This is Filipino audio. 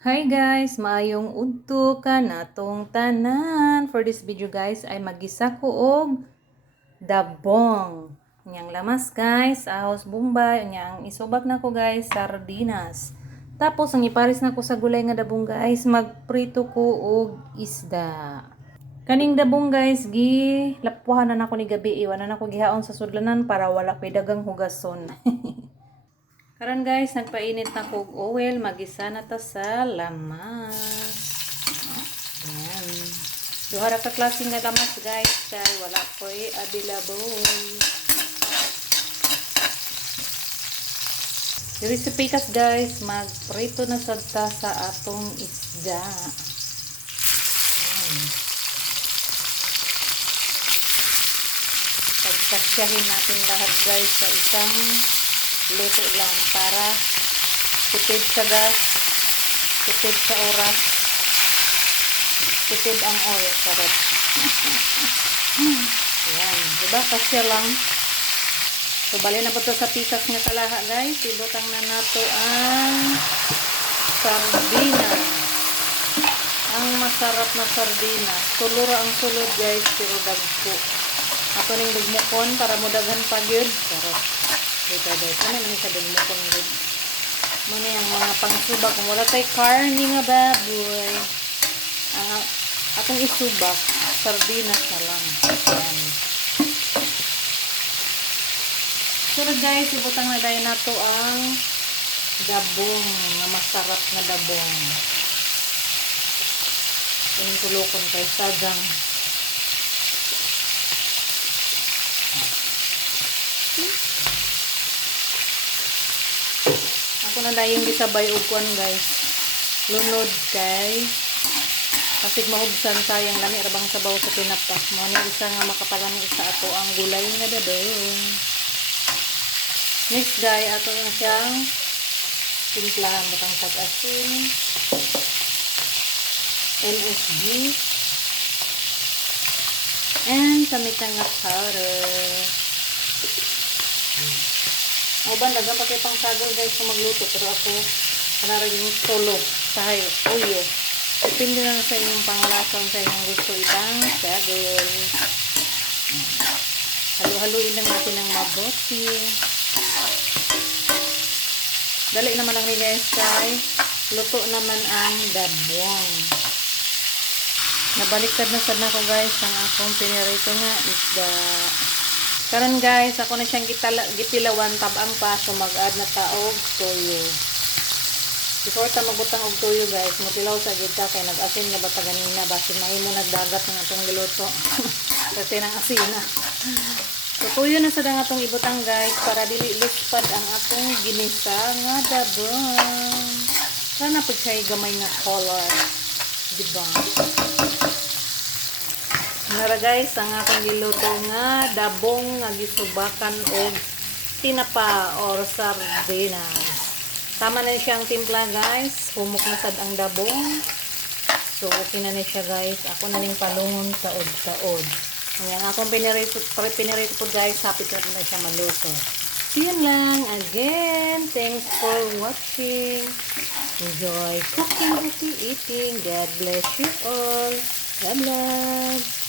Hi guys, maayong udto ka natong tanan. For this video guys ay magisa ko og dabong. Unyang lamas guys, ahos bombay, unyang isubak na ko guys sardinas. Tapos ang ipares na ko sa gulay nga dabong guys, magprito ko og isda. Kaning dabong guys, gi lapuhan na nako ni gabi, iwan na nako gihaon sa sudlanan para wala koy dagang hugason. Karon guys, nagpainit na kog oil, magisa na ta sa lamas. Ayan. Duha ra ka klase nga lamas guys, kay wala ko'y available. Diri sa pikas guys, magprito na sad ta sa atong isda. Ayan. Pagkasyahin natin lahat guys sa isang luto lang para tipid sa gas, tipid sa oras, tipid ang oil. Sarap. Ayan. Diba? Kasya lang. So, bali na po ito sa pikas nga kalaha guys. Ibutang na nato ang sardinas. Ang masarap na sardinas. Tulura ang sulod guys, pero dagko. Ato ning dugmukon para mudagan pa gyud. Sarap. Dito guys, ano naman sa dugmukon gyud. Muna yung mga pangsubak. Kung wala tayo karni nga baboy, atong isubak, sardinas na lang. Ayan. So guys, ibutang na tayo na to ang dabong, na masarap na dabong. Yung tulokon kay sagang. Ako na dayong gisabay og kuan guys. Lunod kay kasi mahubsan sayang lami rabang sabaw sa tinapa. Mo ni isa nga makapalami sa ato ang gulay nga dabong. Next guys, ato na siyang timplahan batang tag-asin. MSG and tamitang powder. Uban dagang pa kay pang sagol guys kung magluto, pero ako kanara yung solo sahay uyo. Depende na sa inyong panglason sa inyong gusto itang sagol. Halo-haluin lang natin ng mabuti. Dali naman lang ni guys kay luto naman ang dabong. Nabaliktad na sad na ko guys ang akong pinirito nga isda. Karon guys, ako na siyang gitilawan tabang pa, so mag-add na ta og toyo. Before ta magbutang og toyo guys, mutilaw sa gid ta kay nag-asin nga bata ganina basin mahimo nagdagat ng atong giluto. Kasi nang asina. So toyo na sad ang atong ibutang guys para dili luspad ang atong ginisa nga dabong. Kana pud siya gamay nga color. Diba? Nara guys, ang akong giluto nga dabong nga gisubakan og tinapa or sardinas. Tama na siyang timpla guys. Humok na sad ang dabong. So okay na siya guys. Ako na ning palungon taod-taod. Ang akong pinirito po guys, hapit na siya maluto. Yun lang. Again, thanks for watching. Enjoy cooking, eating. God bless you all. Love, love.